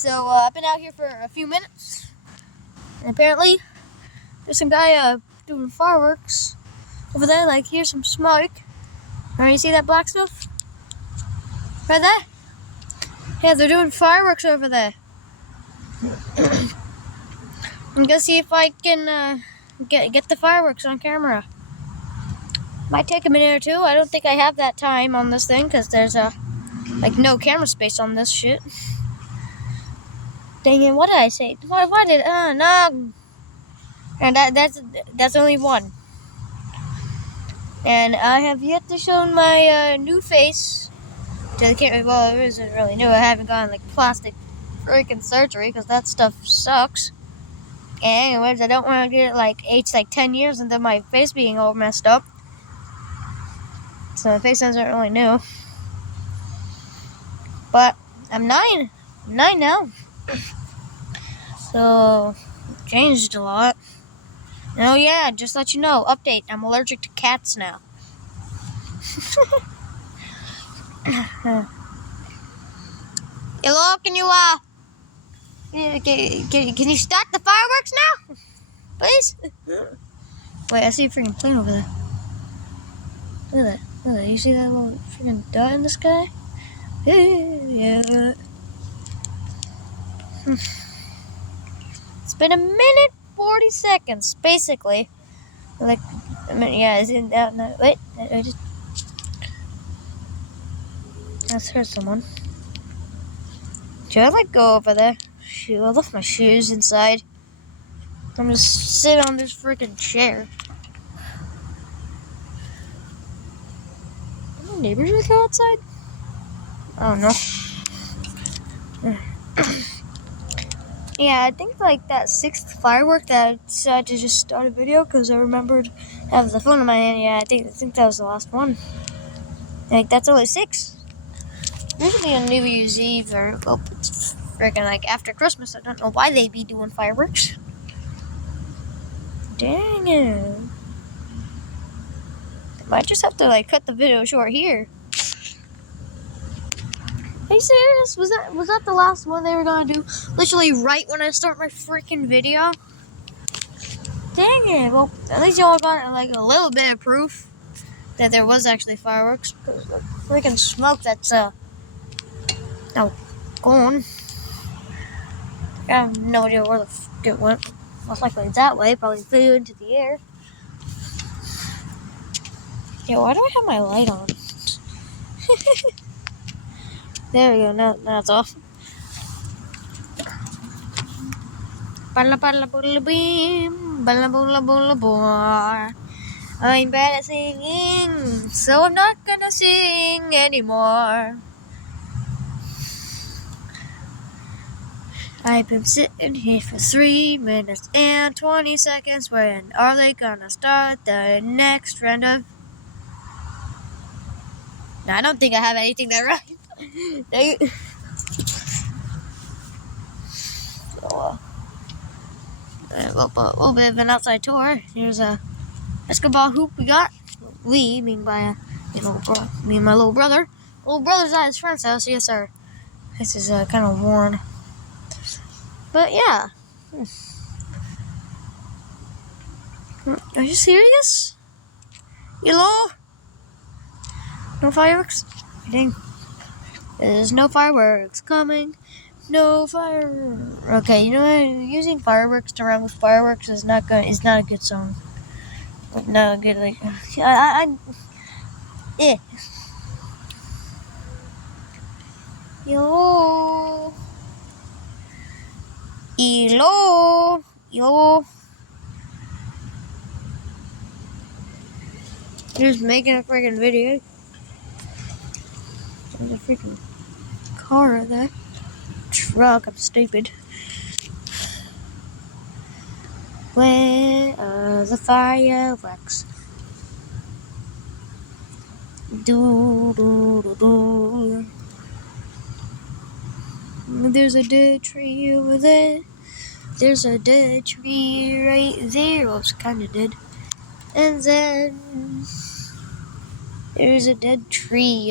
So I've been out here for a few minutes, and apparently there's some guy doing fireworks over there. Like, here's some smoke. You see that black stuff? Right there? Yeah, they're doing fireworks over there. I'm gonna see if I can get the fireworks on camera. Might take a minute or two. I don't think I have that time on this thing because there's like no camera space on this shit. Dang it! What did I say? Why did no? And that's only one. And I have yet to show my new face to the camera. Well, it isn't really new. I haven't gotten like plastic freaking surgery because that stuff sucks. And anyways, I don't want to get like aged like 10 years into my face being all messed up. So my face isn't really new. But I'm 9. I'm 9 now. So changed a lot. And oh yeah, just let you know, update, I'm allergic to cats now. Hello, can you start the fireworks now? Please? Wait, I see a freaking plane over there. Look at that. You see that little freaking dot in the sky? Yeah. It's been a minute 40 seconds, basically. Like, I mean, yeah, is it out now? Wait, I just heard someone. Should I like go over there? Shoot, I left my shoes inside. I'm just sit on this freaking chair. Are my neighbors with you outside? I don't know. Yeah, I think like that 6th firework that I decided to just start a video because I remembered having the phone in my hand. Yeah, I think that was the last one. Like, that's only 6. Usually on New Year's Eve or it's freaking like after Christmas. I don't know why they'd be doing fireworks. Dang it. I might just have to like cut the video short here. Are you serious? Was that the last one they were gonna do? Literally right when I start my freaking video? Dang it. Well, at least y'all got like a little bit of proof that there was actually fireworks. Because the freaking smoke that's gone. I have no idea where the fuck it went. Most likely that way. Probably flew into the air. Yeah, why do I have my light on? There we go. Now it's off. Bala bala bula beam, bala bula bula boy. I'm bad at singing, so I'm not gonna sing anymore. I've been sitting here for 3 minutes and 20 seconds. When are they gonna start the next round of? No, I don't think I have anything that right. So, a little bit of an outside tour. Here's a basketball hoop we got. We, mean by me and my little brother. Little brother's at his friend's house. Yes, sir. This is kind of worn. But yeah. Are you serious? Hello? No fireworks? Dang. There's no fireworks coming. No fire. Okay, you know what? Using fireworks to rhyme with fireworks is not good. It's not a good song. Not a good like. Hello. Just making a freaking video. There's a freaking car right there. Truck, I'm stupid. Where are the fireworks? Do do do do. There's a dead tree over there. There's a dead tree right there. Well, it's kind of dead. And then there's a dead tree